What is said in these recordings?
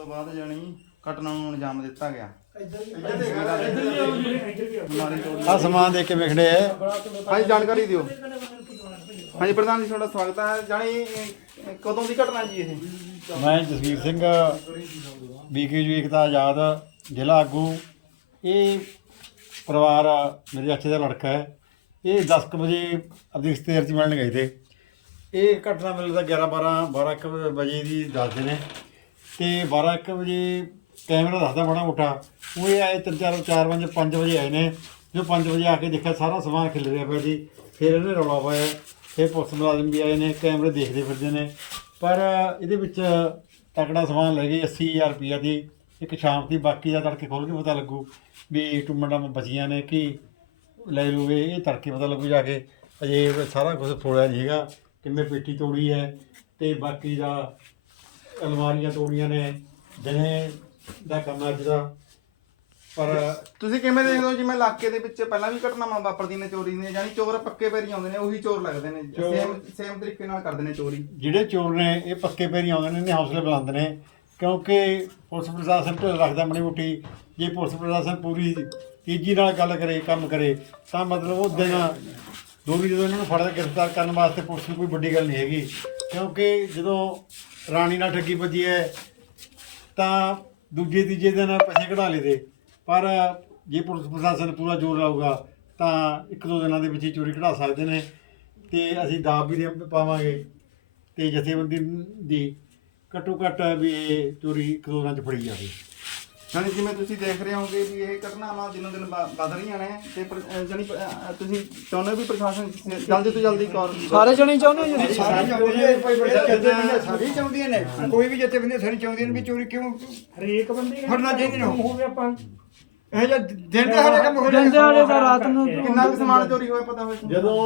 ਤੋਂ ਬਾਅਦ ਜਾਨੀ ਘਟਨਾ ਨੂੰ ਅੰਜਾਮ ਦਿੱਤਾ ਗਿਆ। ਆ। ਸਮਾਨ ਦੇਖ ਕੇ ਵੇਖੜੇ ਹਾਂਜੀ ਜਾਣਕਾਰੀ ਦਿਓ। ਹਾਂਜੀ ਪ੍ਰਧਾਨ ਜੀ ਤੁਹਾਡਾ ਸਵਾਗਤ ਹੈ। ਜਾਨੀ ਕਦੋਂ ਦੀ ਘਟਨਾ ਜੀ ਇਹ? ਮੈਂ ਜਸਵੀਰ ਸਿੰਘ ਬੀਕੇਯੂ ਏਕਤਾ ਆਜ਼ਾਦ ਜ਼ਿਲ੍ਹਾ ਆਗੂ। ਇਹ ਪਰਿਵਾਰ ਮੇਰੇ ਚਾਚੇ ਦਾ ਲੜਕਾ ਹੈ। ਇਹ 10 ਕੁ ਵਜੇ ਆਪਣੀ ਰਿਸ਼ਤੇਦਾਰ ਚ ਮਿਲਣ ਗਏ ਤੇ। ਇਹ ਘਟਨਾ ਮਿਲਦਾ 11 12 12 ਕੁ ਵਜੇ ਦੀ ਦੱਸਦੇ ਨੇ। ਤੇ 12 ਕੁ ਵਜੇ ਕੈਮਰਾ ਦੱਸਦਾ ਬੜਾ ਮੋਟਾ, ਉਹ ਇਹ ਆਏ ਤਿੰਨ, ਚਾਰ 4 ਵਜੇ 5 ਵਜੇ ਆਏ ਨੇ। ਜੋ 5 ਵਜੇ ਆ ਕੇ ਦੇਖਿਆ ਸਾਰਾ ਸਮਾਨ ਖਿਲ ਰਿਹਾ ਪਿਆ ਜੀ, ਫਿਰ ਇਹਨੇ ਰੌਲਾ ਪਾਇਆ। ਫਿਰ ਪੁਲਿਸ ਮੁਲਾਜ਼ਮ ਵੀ ਆਏ ਨੇ, ਕੈਮਰੇ ਦੇਖਦੇ ਫਿਰਦੇ ਨੇ। ਪਰ ਇਹਦੇ ਵਿੱਚ ਤਕੜਾ ਸਮਾਨ ਲੈ ਗਏ 80000 ਰੁਪਈਆ ਦੀ। ਇੱਕ ਸ਼ਾਮ ਦੀ ਬਾਕੀ ਦਾ ਤੜਕੇ ਖੋਲ ਕੇ ਪਤਾ ਲੱਗੂ ਵੀ ਟੁੰਮੜਾ ਬਚੀਆਂ ਨੇ ਕਿ ਲੈ ਲੂਗੇ, ਇਹ ਤੜਕੇ ਪਤਾ ਲੱਗੂ ਜਾ ਕੇ। ਅਜੇ ਸਾਰਾ ਕੁਝ ਫੋੜਿਆ ਨਹੀਂ ਹੈਗਾ, ਕਿੰਨੇ ਪੇਟੀ ਤੋੜੀ ਹੈ ਤੇ ਬਾਕੀ ਦਾ ਅਲਮਾਰੀਆਂ ਤੋੜੀਆਂ ਨੇ ਦਿਨੇ ਦਾ ਕੰਮ ਅੱਜ ਦਾ। ਪਰ ਤੁਸੀਂ ਕਿਵੇਂ ਦੇਖਦੇ ਹੋ ਜਿਵੇਂ ਇਲਾਕੇ ਦੇ ਵਿੱਚ ਪਹਿਲਾਂ ਵੀ ਘਟਨਾਵਾਂ ਵਾਪਰਦੀਆਂ ਨੇ ਚੋਰੀ ਦੀਆਂ ਜਾਨੀ ਚੋਰ ਪੱਕੇ ਪੈਰੀ ਆਉਂਦੇ ਨੇ ਉਹੀ ਚੋਰ ਲੱਗਦੇ ਨੇ। ਚੋਰ- ਸੇਮ ਸੇਮ ਤਰੀਕੇ ਨਾਲ ਕਰਦੇ ਨੇ ਚੋਰੀ। ਜਿਹੜੇ ਚੋਰ ਨੇ ਇਹ ਪੱਕੇ ਪੈਰੀ ਆਉਂਦੇ ਨੇ ਇਹਨੇ ਹੌਸਲੇ ਬੁਲੰਦ ਨੇ ਕਿਉਂਕਿ ਪੁਲਿਸ ਪ੍ਰਸ਼ਾਸਨ ਢਿੱਲ ਰੱਖਦਾ ਮਣੀ ਮੁੱਠੀ ਜੇ ਪੁਲਿਸ ਪ੍ਰਸ਼ਾਸਨ ਪੂਰੀ ਤੀਜੀ ਨਾਲ ਗੱਲ ਕਰੇ ਕੰਮ ਕਰੇ ਤਾਂ ਮਤਲਬ ਉਹ ਦਿਨ ਦੋਰੀ ਜਦੋਂ ਇਹਨਾਂ ਨੂੰ ਫੜਦਾ ਗ੍ਰਿਫਤਾਰ ਕਰਨ ਵਾਸਤੇ ਪੁਲਿਸ ਨੂੰ ਕੋਈ ਵੱਡੀ ਗੱਲ ਨਹੀਂ ਹੈਗੀ, ਕਿਉਂਕਿ ਜਦੋਂ ਰਾਣੀ ਨਾਲ ਠੱਗੀ ਵੱਜੀ ਹੈ, ਤਾਂ ਦੂਜੇ ਤੀਜੇ ਦਿਨ ਪੈਸੇ ਕਢਾ ਲਏ ਪਰ ਜੇ ਪੁਲਿਸ ਪ੍ਰਸ਼ਾਸਨ ਪੂਰਾ ਜ਼ੋਰ ਲਾਊਗਾ, ਤਾਂ ਇੱਕ ਦੋ ਦਿਨਾਂ ਦੇ ਵਿੱਚ ਹੀ ਚੋਰੀ ਕਢਾ ਸਕਦੇ ਨੇ ਤੇ ਅਸੀਂ ਦਾਬ ਵੀ ਦੇ- ਪਾਵਾਂਗੇ ਤੇ ਜਥੇਬੰਦੀ ਦੀ ਘੱਟੋ ਘੱਟ ਵੀ ਇਹ ਚੋਰੀ ਇੱਕ ਦੋ ਦਿਨਾਂ ਚ ਫੜੀ ਜਾਵੇ। ਜਾਨੀ ਜਿਵੇਂ ਤੁਸੀਂ ਦੇਖ ਰਹੇ ਹੋਗੇ ਵੀ ਇਹ ਘਟਨਾਵਾਂ ਦਿਨੋਂ ਦਿਨ ਵ- ਵੱਧ ਰਹੀਆਂ ਨੇ ਤੇ ਪਰ- ਅਹ ਜਾਨੀ ਪ- ਅਹ ਤੁਸੀਂ ਚਾਹੁੰਦੇ ਹੋ ਵੀ ਪ੍ਰਸ਼ਾਸਨ ਜਲਦੀ ਤੋਂ ਜਲਦੀ ਕੌਰ ਸਾਰੇ ਜਣੇ ਚਾਹੁੰਦੇ ਹੋ ਜੀ? ਸਾਰੀ ਚਾਹੁੰਦੀਆਂ ਨੇ। ਜਥੇਬੰਦੀਆਂ ਸਾਰੀ ਚਾਹੁੰਦੀਆਂ ਨੇ। ਕੋਈ ਵੀ ਜਥੇਬੰਦੀਆਂ ਸਾਰੀ ਚਾਹੁੰਦੀਆਂ ਨੇ ਵੀ ਚੋਰੀ ਕਿਉਂ ਹਰੇਕ ਬੰਦੇ ਫੜਨਾ ਚਾਹੀਦਾ ਨਾ। ਹੋ ਗਿਆ ਆਪਾਂ ਇਹ ਜਿਹਾ ਦਿਨ ਦੇ ਸਾਡੇ ਕੰਮ ਹੋ ਦਿਨ ਦਿਹਾੜੇ ਦਾ ਰਾਤ ਨੂੰ ਕਿੰਨਾ ਕੁ ਸਮਾਨ ਚੋਰੀ ਹੋਇਆ ਪਤਾ ਹੋਵੇ? ਜਦੋਂ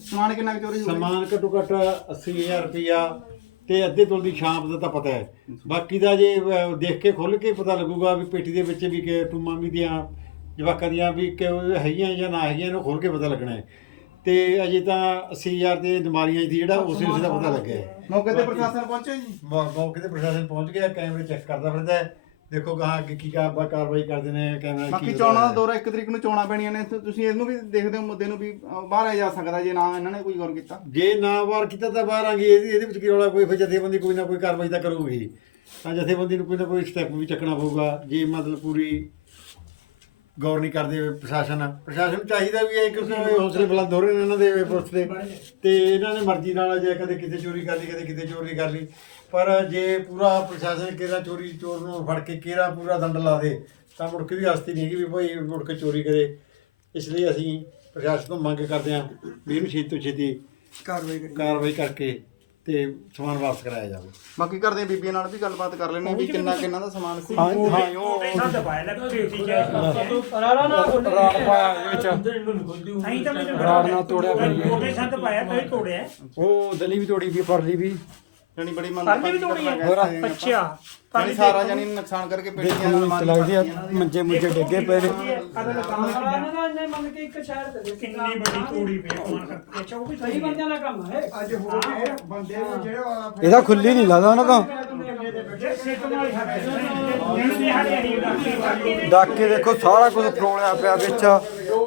ਸਮਾਨ ਕਿੰਨਾ ਕੁ ਚੋਰੀ ਹੋਇਆ? ਸਮਾਨ ਘੱਟੋ ਘੱਟ 80000 ਰੁਪਇਆ ਤੇ ਅੱਧੇ ਤੋਲ ਦੀ ਛਾਪ ਦਾ ਤਾਂ ਪਤਾ ਹੈ। ਬਾਕੀ ਦਾ ਜੇ ਅਹ, ਦੇਖ ਕੇ ਖੁੱਲ ਕੇ ਪਤਾ ਲੱਗੂਗਾ ਵੀ ਪੇਟੀ ਦੇ ਵਿੱਚ ਵੀ ਕਿ ਟੁੰਮਾਂ ਵੀ ਦੀਆਂ ਜਵਾਕਾਂ ਦੀਆਂ ਵੀ ਕਿ ਉਹ ਹੈਗੀਆਂ ਜਾਂ ਨਾ ਹੈਗੀਆਂ ਇਹਨੂੰ ਖੋਲ ਕੇ ਪਤਾ ਲੱਗਣਾ ਹੈ। ਤੇ ਅਜੇ ਤਾਂ 80000 ਦੇ ਨਮਾਰੀਆਂ ਦੀ ਜਿਹੜਾ ਉਸੇ ਉਸੇ ਦਾ ਪਤਾ ਲੱਗਿਆ ਹੈ। ਮੌਕੇ ਤੇ ਪ੍ਰਸ਼ਾਸਨ ਪਹੁੰਚੇ ਜੀ? ਮੌ- ਮੌਕੇ ਤੇ ਪ੍ਰਸ਼ਾਸਨ ਪਹੁੰਚ ਗਿਆ ਕੈਮਰੇ ਚੈੱਕ ਕਰਦਾ ਫਿਰਦਾ ਹੈ। ਦੇਖੋ ਗਾਹਾਂ ਅੱਗੇ ਕੀ ਕਾ- ਕਾਰਵਾਈ ਕਰਦੇ ਨੇ ਕੈਮਰਾ ਬਾਕੀ ਚੋਣਾਂ ਦਾ ਦੌਰਾ ਇੱਕ ਤਰੀਕ ਨੂੰ ਚੋਣਾਂ ਪੈਣੀਆਂ ਨੇ ਤੇ ਤੁਸੀਂ ਇਹਨੂੰ ਵੀ ਦੇਖਦੇ ਹੋ ਮੁੱਦੇ ਨੂੰ ਵੀ ਅਹ, ਬਾਹਰ ਆ ਜਾ ਸਕਦਾ ਜੇ ਨਾ ਇਹਨਾਂ ਨੇ ਕੋਈ ਗੌਰ ਕੀਤਾ। ਜੇ ਨਾ ਵਾਰ ਕੀਤਾ ਤਾਂ ਬਾਹਰ ਆਂਗੇ ਇਹਦੇ ਇਹਦੇ ਵਿੱਚ ਕੀ ਰੌਲਾ ਕੋਈ ਫਿਰ ਜਥੇਬੰਦੀ ਕੋਈ ਨਾ ਕੋਈ ਕਾਰਵਾਈ ਤਾਂ ਕਰੂਗੀ। ਤਾਂ ਜਥੇਬੰਦੀ ਨੂੰ ਕੋਈ ਨਾ ਕੋਈ ਸਟੈਪ ਵੀ ਚੱਕਣਾ ਪਊਗਾ ਜੇ ਮਤਲਬ ਪੂਰੀ ਗੌਰ ਨਹੀਂ ਕਰਦੇ ਪ੍ਰਸ਼ਾਸਨ। ਪ੍ਰਸ਼ਾਸਨ ਨੂੰ ਚਾਹੀਦਾ ਵੀ ਹੈ ਕਿ ਉਸ ਨੂੰ ਹੌਸਲੇ ਬੁਲੰਦ ਹੋ ਰਹੇ ਨੇ ਇਹਨਾਂ ਦੇ ਪੁਲਿਸ ਦੇ ਤੇ ਇਹਨਾਂ ਨੇ ਮਰਜ਼ੀ ਨਾਲ ਜੇ ਕਦੇ ਕਿਤੇ ਚੋਰੀ ਕਰ ਲਈ ਕਦੇ ਕਿਤੇ ਚੋਰੀ ਕਰ ਲਈ। ਪਰ ਜੇ ਪੂਰਾ ਪ੍ਰਸ਼ਾਸਨ ਕਿਹੜਾ ਚੋਰੀ ਚੋਰ ਨੂੰ ਫੜ ਕੇ ਕਿਹੜਾ ਪੂਰਾ ਦੰਡ ਲਾ ਦੇ ਤਾਂ ਮੁੜ ਕੇ ਵੀ ਹਸਤੀ ਨਹੀਂ ਹੈਗੀ ਵੀ ਭਾਈ ਮੁੜ ਕੇ ਚੋਰੀ ਕਰੇ। ਇਸ ਲਈ ਅਸੀਂ ਪ੍ਰਸ਼ਾਸਨ ਤੋਂ ਮੰਗ ਕਰਦੇ ਹਾਂ ਵੀ ਇਹਨੂੰ ਛੇਤੀ ਤੋਂ ਛੇਤੀ ਕਾਰਵਾਈ ਕਰੀ ਕਾਰਵਾਈ ਕਰਕੇ ਤੇ ਸਮਾਨ ਵਾਪਸ ਕਰਾਇਆ ਜਾਵੇ। ਬਾਕੀ ਘਰ ਦੀਆਂ ਬੀਬੀਆਂ ਨਾਲ ਵੀ ਗੱਲਬਾਤ ਕਰ ਲੈਣੇ ਵੀ ਕਿੰਨਾ ਕਿੰਨਾ ਦਾ ਸਮਾਨ ਸੀ। ਰਾਣਾ ਨਾ ਰਾਣ ਪਾਇਆ ਵਿੱਚ। ਰਾਣ ਨਾਲ ਤੋੜਿਆ ਫਿਰ ਉਹ ਦਲੀ ਵੀ ਤੋੜੀ ਵੀ ਪਰਲੀ ਵੀ। ਜਾਨੀ ਬੜੀ ਮੰਦਭਾਗੀ ਘਟਨਾ ਕਹਿ ਸਕਦੇ ਅੱਛਾ ਜਾਨੀ ਸਾਰਾ ਜਾਨੀ ਨੁਕਸਾਨ ਕਰਕੇ ਪੇਟੀਆਂ ਦੇਖਣ ਨੂੰ ਅਲਮਾਰੀਆਂ ਲੱਗਦੀ ਆ ਪਾਟੀਆਂ ਨੇ। ਮੰਜੇ ਮੁੰਜੇ ਡਿੱਗੇ ਪਏ ਨੇ। ਕਿੰਨੀ ਵੱਡੀ ਤੋੜੀ ਪਈ ਕਮਾਨ ਕਰਕੇ ਅੱਛਾ ਉਹ ਵੀ ਸਹੀ ਬੰਦਿਆਂ ਦਾ ਕੰਮ ਹੈ। ਅੱਜ ਹੋ ਗਏ ਬੰਦੇ ਨੂੰ ਜਿਹੜੇ ਵਾਲਾ ਇਹਦਾ ਖੁੱਲੀ ਨਹੀਂ ਲੱਗਦਾ ਉਹਨਾਂ ਤੋਂ। ਸਿੱਖ ਨਾਲ ਹੱਥ ਦਿਨ ਦਿਹਾੜੇ ਨਹੀਂ ਲੱਗਦੀ ਡਾਕੇ ਦੇਖੋ ਸਾਰਾ ਕੁਝ ਫਰੋਲਿਆ ਪਿਆ ਵਿੱਚ।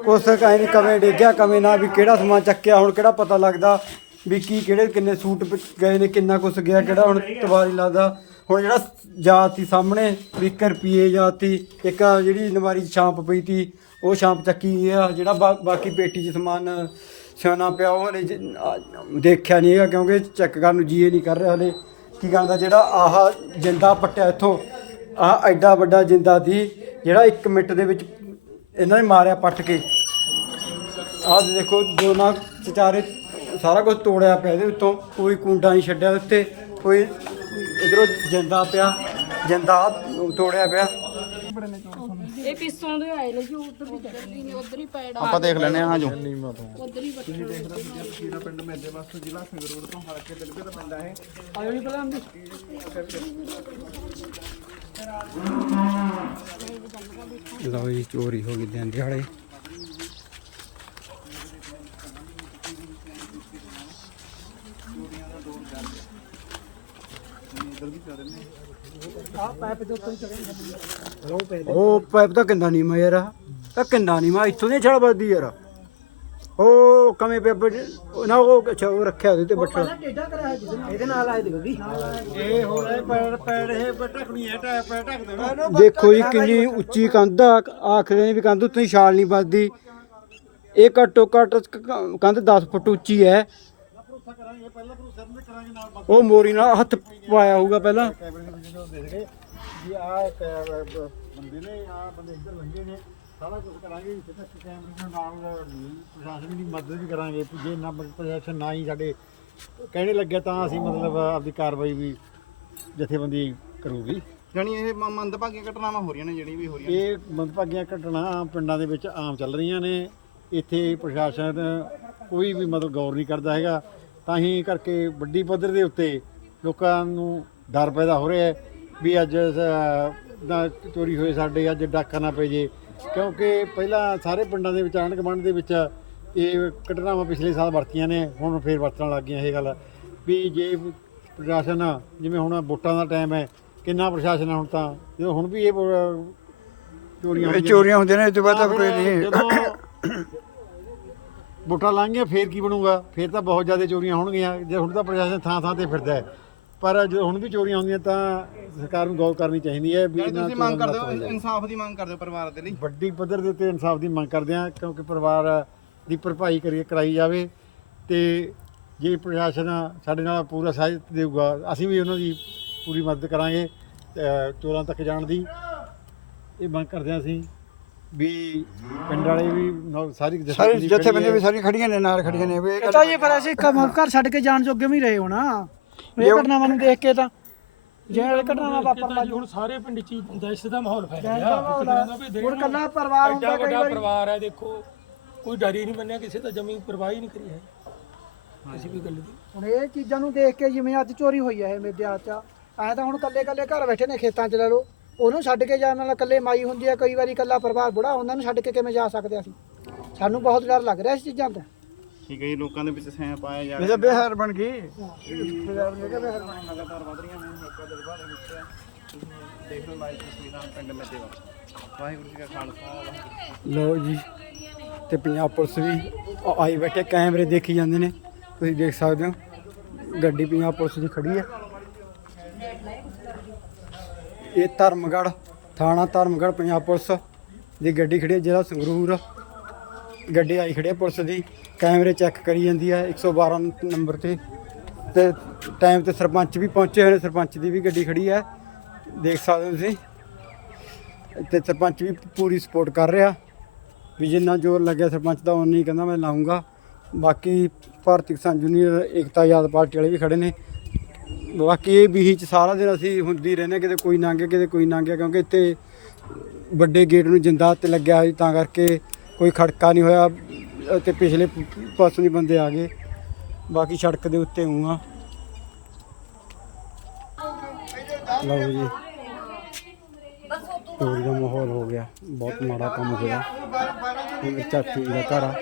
ਕੁਛ ਕਾਇ ਨਹੀਂ ਕਵੇਂ ਡੇਗਿਆ ਕਵੇਂ ਨਾ ਵੀ ਕਿਹੜਾ ਸਮਾਨ ਚੱਕਿਆ ਹੁਣ ਕਿਹੜਾ ਪਤਾ ਲੱਗਦਾ। ਵੀ ਕੀ ਕਿਹੜੇ ਕਿੰਨੇ ਸੂਟ ਪ- ਗਏ ਨੇ ਕਿੰਨਾ ਕੁਛ ਗਿਆ ਕਿਹੜਾ ਹੁਣ ਤਵਾਰੀ ਲੱਗਦਾ ਹੁਣ ਜਿਹੜਾ ਜਾਤ ਸੀ ਸਾਹਮਣੇ ਵੀ ਇੱਕ ਜਾਤ ਜਾਤੀ ਇੱਕ ਆਹ ਜਿਹੜੀ ਨਵਾਰੀ 'ਚ ਛਾਂਪ ਪਈ ਤੀ ਉਹ ਛਾਂਪ ਚੱਕੀ ਗਿਆ ਜਿਹੜਾ ਬਾ- ਬਾਕੀ ਪੇਟੀ 'ਚ ਸਮਾਨ ਸਿਆਣਾ ਪਿਆ ਉਹ ਹਲੇ ਜ- ਆ, ਦੇਖਿਆ ਨਹੀਂ ਹੈਗਾ ਕਿਉਂਕਿ ਚੈੱਕ ਕਰਨ ਨੂੰ ਜੀਏ ਨਹੀਂ ਕਰ ਰਿਹਾ ਹਲੇ। ਕੀ ਕਹਿੰਦਾ ਜਿਹੜਾ ਆਹ ਜਿੰਦਾ ਪੱਟਿਆ ਇੱਥੋਂ ਆਹ ਐਡਾ ਵੱਡਾ ਜਿੰਦਾ ਸੀ ਜਿਹੜਾ 1 ਮਿੰਟ ਦੇ ਵਿੱਚ ਇਹਨਾਂ ਨੇ ਮਾਰਿਆ ਪੱਟ ਕੇ। ਆਹ ਦੇਖੋ ਜੋ ਨਾ ਚਚਾਰੇ ਸਾਰਾ ਕੁਝ ਤੋੜਿਆ ਪਿਆ ਇਹਦੇ ਉੱਤੋਂ ਕੋਈ ਕੁੰਡਾ ਨਹੀਂ ਛੱਡਿਆ ਉੱਤੇ ਕੋਈ ਇਧਰੋਂ ਜਿੰਦਾ ਪਿਆ ਜਿੰਦਾ ਤੋੜਿਆ ਪਿਆ। ਇਹ ਪਿੱਛੋਂ ਦੇ ਆਏ ਨੇ ਜੀ ਉਧਰ ਵੀ ਚੱਕਦੀ ਨੇ ਉਧਰ ਹੀ ਪੈੜਾ। ਆਪਾਂ ਦੇਖ ਲੈਣੇ ਹਾਂ ਜੋ। ਉਧਰ ਹੀ ਬੱਟੇ ਜਿਹੜਾ ਪਿੰਡ ਮੇਦੇ ਵਾਸਤੇ ਜ਼ਿਲ੍ਹਾ ਸੰਗਰੂਰ ਤੋਂ ਹਲਕੇ ਦਿਲਵੇ ਦਾ ਪਿੰਡ ਹੈ ਆਇਓ ਲਓ ਜੀ ਚੋਰੀ ਹੋ ਗਈ ਦਿਨ ਦਿਹਾੜੇ। ਉਹ ਪਾਈਪ ਤਾਂ ਕਿੰਨਾ ਨਹੀਂ ਮੈਂ ਯਾਰ ਇਹ ਕਿੰਨਾ ਨਹੀਂ ਮੈਂ ਇੱਥੋਂ ਦੀ ਛੜ ਵੱਜਦੀ ਯਾਰ ਉਹ ਕਮੇ ਪੇਪਰ ਨਾ ਉਹ ਅੱਛਾ ਉਹ ਰੱਖਿਆ ਉਹਦੇ ਤੇ ਬੱਠਲ ਇਹਦੇ ਨਾਲ ਆਏ ਦੇਖੋ ਵੀ ਇਹ ਹੋ ਰਿਹਾ ਢੱਕ ਦੇਣਾ। ਦੇਖੋ ਜੀ ਕਿੰਨੀ ਉੱਚੀ ਕੰਧ ਆ ਆਖਦੇ ਨੇ ਵੀ ਕੰਧ ਉੱਤੇ ਛਾਲ ਨਹੀਂ ਵੱਜਦੀ। ਇਹ ਘੱਟੋ ਘੱਟ ਕੰਧ 10 ਫੁੱਟ ਉੱਚੀ ਹੈ। ਉਹ ਮੋਰੀ ਨਾਲ ਹੱਥ ਪਾਇਆ ਹੋਊਗਾ ਪਹਿਲਾਂ। ਕੈਮਰੇ ਦੇ ਵਿੱਚ ਦੇਖਦੇ ਵੀ ਆ ਬੰਦੇ ਨੇ ਆ ਬੰਦੇ ਇੱਧਰ ਲੰਘੇ ਨੇ ਸਾਰਾ ਕੁਝ ਕਰਾਂਗੇ ਇੱਥੇ ਤੱਕ ਕੈਮਰੇ ਦੇ ਨਾਲ ਪ੍ਰਸ਼ਾਸਨ ਦੀ ਮਦਦ ਵੀ ਕਰਾਂਗੇ ਵੀ ਜੇ ਨਾ ਪ੍ਰਸ਼ਾਸਨ ਨਾ ਹੀ ਸਾਡੇ ਕਹਿਣੇ ਲੱਗਿਆ ਤਾਂ ਅਸੀਂ ਮਤਲਬ ਆਪਦੀ ਕਾਰਵਾਈ ਵੀ ਜਥੇਬੰਦੀ ਕਰੂਗੀ। ਜਾਣੀ ਇਹ ਮ- ਮੰਦਭਾਗੀਆਂ ਘਟਨਾਵਾਂ ਹੋ ਰਹੀਆਂ ਨੇ ਜਿਹੜੀਆਂ ਵੀ ਹੋ ਰਹੀਆਂ ਇਹ ਮੰਦਭਾਗੀਆਂ ਘਟਨਾ ਪਿੰਡਾਂ ਦੇ ਵਿੱਚ ਆਮ ਚੱਲ ਰਹੀਆਂ ਨੇ। ਇੱਥੇ ਪ੍ਰਸ਼ਾਸਨ ਕੋਈ ਵੀ ਮਤਲਬ ਗੌਰ ਨਹੀਂ ਕਰਦਾ ਹੈਗਾ। ਤਾਂ ਹੀ ਕਰਕੇ ਵੱਡੀ ਪੱਧਰ ਦੇ ਉੱਤੇ ਲੋਕਾਂ ਨੂੰ ਡਰ ਪੈਦਾ ਹੋ ਰਿਹਾ ਹੈ ਵੀ ਅੱਜ ਦਾ ਚੋਰੀ ਹੋਏ ਸਾਡੇ ਅੱਜ ਡਾਕਾ ਨਾ ਪੈ ਜੇ। ਕਿਉਂਕਿ ਪਹਿਲਾਂ ਸਾਰੇ ਪਿੰਡਾਂ ਦੇ ਵਿੱਚ ਆਂਢ ਗੁਆਂਢ ਦੇ ਵਿੱਚ ਇਹ ਘਟਨਾਵਾਂ ਪਿਛਲੇ ਸਾਲ ਵਰਤੀਆਂ ਨੇ ਹੁਣ ਫੇਰ ਵਰਤਣ ਲੱਗ ਗਈਆਂ ਇਹ ਗੱਲ। ਵੀ ਜੇ ਪ੍ਰਸ਼ਾਸਨ ਜਿਵੇਂ ਹੁਣ ਵੋਟਾਂ ਦਾ ਟਾਈਮ ਹੈ ਕਿੰਨਾ ਪ੍ਰਸ਼ਾਸਨ ਹੁਣ ਤਾਂ? ਜਦੋਂ ਹੁਣ ਵੀ ਇਹ ਚੋਰੀਆਂ ਹੁੰਦੀਆਂ ਨੇ। ਚੋਰੀਆਂ ਹੁੰਦੀਆਂ ਨੇ ਇਹ ਤੋਂ ਬਾਅਦ ਕੋਈ ਨਹੀਂ। ਜਦੋਂ ਵੋਟਾਂ ਲੰਘੀਆਂ ਫੇਰ ਕੀ ਬਣੂਗਾ? ਫੇਰ ਤਾਂ ਬਹੁਤ ਜ਼ਿਆਦਾ ਚੋਰੀਆਂ ਹੋਣਗੀਆਂ। ਜੇ ਹੁਣ ਤਾਂ ਪ੍ਰਸ਼ਾਸਨ ਥਾਂ ਥਾਂ ਤੇ ਫਿਰਦਾ ਹੈ। ਪਰ ਜੇ ਹੁਣ ਵੀ ਚੋਰੀਆਂ ਹੁੰਦੀਆਂ ਤਾਂ ਸਰਕਾਰ ਨੂੰ ਗੌਰ ਕਰਨੀ ਚਾਹੀਦੀ ਹੈ ਵੀ ਇਹਨਾਂ ਤੁਸੀਂ ਮੰਗ ਚੋਰਾਂ ਕਰਦੇ ਹੋ ਇਨਸਾਫ ਦੀ ਮੰਗ ਕਰਦੇ ਹੋ ਪਰਿਵਾਰ ਦੇ ਲਈ। ਵੱਡੀ ਪੱਧਰ ਦੇ ਉੱਤੇ ਇਨਸਾਫ ਦੀ ਮੰਗ ਕਰਦੇ ਹਾਂ ਕਿਉਂਕਿ ਪਰਿਵਾਰ ਦੀ ਭਰਪਾਈ ਕਰੀ ਕਰਾਈ ਜਾਵੇ ਤੇ ਜੇ ਪ੍ਰਸ਼ਾਸਨ ਸਾਡੇ ਨਾਲ ਪੂਰਾ ਸਹਾਇਤਾ ਦੇਊਗਾ ਅਸੀਂ ਵੀ ਉਹਨਾਂ ਦੀ ਪੂਰੀ ਮਦਦ ਕਰਾਂਗੇ ਅ, ਚੋਰਾਂ ਤੱਕ ਜਾਣ ਦੀ। ਇਹ ਮੰਗ ਕਰਦੇ ਹਾਂ ਅਸੀਂ। ਵੀ ਪਿੰਡ ਵਾਲੇ ਵੀ ਨੌ- ਸਾਰੀ ਸਾਰੇ ਜਥੇਬੰਦੀ ਜੱਥੇ ਬੰਦੇ ਖੜੀ ਵੀ। ਸਾਰੀਆਂ ਖੜੀਆਂ ਨੇ ਨਾਲ ਖੜੀਆਂ ਨੇ ਵੀ ਇਹ ਗੱਲ- ਤਾਂ ਜੀ ਫਿਰ ਅਸੀਂ ਕੰਮ ਘਰ ਛੱਡ ਕੇ ਜਾਣ ਜੋਗੇ ਵੀ ਰਹੇ ਹੋ ਨਾ ਇਹ ਘਟਨਾਵਾਂ ਨੂੰ ਦੇਖ ਕੇ ਤਾਂ ਜਿਹੜੇ ਘਟਨਾਵਾਂ ਵਾਪਰ ਲੱਗ ਹੁਣ ਸਾਰੇ ਪਿੰਡ 'ਚ ਹੀ ਦਹਿਸ਼ਤ ਦਾ ਮਾਹੌਲ ਫੈਲ ਗਿਆ। ਹੁਣ ਕੱਲਾ ਪਰਿਵਾਰ ਹੁੰਦਾ ਕਈ ਵੱਡਾ ਵਾਰੀ। ਪਰਿਵਾਰ ਹੈ ਦੇਖੋ ਕੋਈ ਡਰ ਹੀ ਨਹੀਂ ਮੰਨਿਆ ਕਿਸੇ ਤਾਂ ਜਮੀ ਪਰਵਾਹ ਹੀ ਨਹੀਂ ਕਰੀ ਹੈ। ਕਿਸੇ ਵੀ ਗੱਲ ਦੀ ਹੁਣ ਇਹ ਚੀਜ਼ਾਂ ਨੂੰ ਦੇਖ ਕੇ ਜਿਵੇਂ ਅੱਜ ਚੋਰੀ ਹੋਈ ਹੈ ਇਹ ਮੇਦਿਆ ਚ। ਐ ਤਾਂ ਹੁਣ ਕੱਲੇ ਕੱਲੇ ਘਰ ਬੈਠੇ ਨੇ ਖੇਤਾਂ 'ਚ ਲੈ ਲਓ। ਉਹਨੂੰ ਛੱਡ ਕੇ ਜਾਣ ਨਾਲ ਕੱਲੇ ਮਾਈ ਹੁੰਦੀ ਹੈ ਕਈ ਵਾਰੀ ਕੱਲਾ ਪਰਿਵਾਰ ਬੁੜਾ ਉਹਨਾਂ ਨੂੰ ਛੱਡ ਕੇ ਕਿਵੇਂ ਜਾ ਸਕਦੇ ਅਸੀਂ? ਸਾਨੂੰ ਬਹੁਤ ਡਰ ਲੱਗ ਰਿਹਾ ਇਸ ਚੀਜ਼ਾਂ ਤੋਂ। ਠੀਕ ਹੈ ਜੀ ਲੋਕਾਂ ਦੇ ਵਿੱਚ ਸਹਿਮ ਪਾਇਆ ਜਾ ਤਾਂ ਬੇਹਾਰ ਬਣ ਗਈ। ਲਗਾਤਾਰ ਵਧ ਰਹੀਆਂ ਨੇ ਲੋਕਾਂ ਦੇ ਬਾਅਦ ਵਿੱਚ ਤੁਸੀਂ ਦੇਖ ਲਓ ਲਾਈਵ ਤਸਵੀਰਾਂ ਪਿੰਡ ਮੇਦੇਵਾ ਵਾਹਿਗੁਰੂ ਜੀ ਕਾ ਖਾਲਸਾ ਵਾਹਿਗੁਰੂ ਲਓ ਜੀ ਤੇ ਪੰਜਾਬ ਪੁਲਿਸ ਵੀ ਆ- ਆਈ ਬੈਠੇ ਕੈਮਰੇ ਦੇਖੀ ਜਾਂਦੇ ਨੇ। ਤੁਸੀਂ ਦੇਖ ਸਕਦੇ ਹੋ ਗੱਡੀ ਪੰਜਾਬ ਪੁਲਿਸ ਦੀ ਖੜੀ ਹੈ ਇਹ ਧਰਮਗੜ੍ਹ, ਥਾਣਾ ਧਰਮਗੜ੍ਹ, ਪੰਜਾਬ ਪੁਲਿਸ ਦੀ ਗੱਡੀ ਖੜੀ ਹੈ ਜਿਹੜਾ ਸੰਗਰੂਰ। ਗੱਡੀ ਆਈ ਖੜੀ ਹੈ ਪੁਲਿਸ ਦੀ। ਕੈਮਰੇ ਚੈੱਕ ਕਰੀ ਜਾਂਦੀ ਹੈ 112 ਨੰਬਰ ਤੇ। ਤੇ ਟਾਈਮ ਤੇ ਸਰਪੰਚ ਵੀ ਪਹੁੰਚੇ ਹੋਏ ਨੇ, ਸਰਪੰਚ ਦੀ ਵੀ ਗੱਡੀ ਖੜੀ ਹੈ। ਦੇਖ ਸਕਦੇ ਹੋ ਤੁਸੀਂ। ਤੇ ਸਰਪੰਚ ਵੀ ਪੂਰੀ ਸਪੋਰਟ ਕਰ ਰਿਹਾ। ਵੀ ਜਿੰਨਾ ਜ਼ੋਰ ਲੱਗਿਆ ਸਰਪੰਚ ਦਾ ਉਨੀ ਕਹਿੰਦਾ ਮੈਂ ਲਾਉਂਗਾ ਬਾਕੀ ਭਾਰਤੀ ਕਿਸਾਨ ਯੂਨੀਅਨ, ਏਕਤਾ ਆਜ਼ਾਦ ਪਾਰਟੀ ਵਾਲੇ ਵੀ ਖੜੇ ਨੇ। ਬਾਕੀ ਇਹ ਬੀਹੀ ਚ ਸਾਰਾ ਦਿਨ ਅਸੀਂ ਹੁੰਦੀ ਰਹਿੰਦੇ ਕਿਤੇ ਕੋਈ ਲੰਘ ਗਿਆ, ਕਿਤੇ ਕੋਈ ਲੰਘ ਗਿਆ, ਕਿਉਂਕਿ ਇੱਥੇ ਵੱਡੇ ਗੇਟ ਨੂੰ ਜਿੰਦਾ ਤੇ ਲੱਗਿਆ ਹੋਇਆ ਤਾਂ ਕਰਕੇ ਕੋਈ ਖੜਕਾ ਨਹੀਂ ਹੋਇਆ ਤੇ ਪਿਛਲੇ ਪਾਸੋਂ ਦੀ ਬੰਦੇ ਆ ਗਏ। ਬਾਕੀ ਸੜਕ ਦੇ ਉੱਤੇ ਹੂੰ ਆ। ਲਓ ਜੀ। ਚੋਰੀ ਦਾ ਮਾਹੌਲ ਹੋ ਗਿਆ। ਬਹੁਤ ਮਾੜਾ ਕੰਮ ਹੋਇਆ। ਇਹ ਚਾਚੀ ਦਾ ਘਰ ਆ।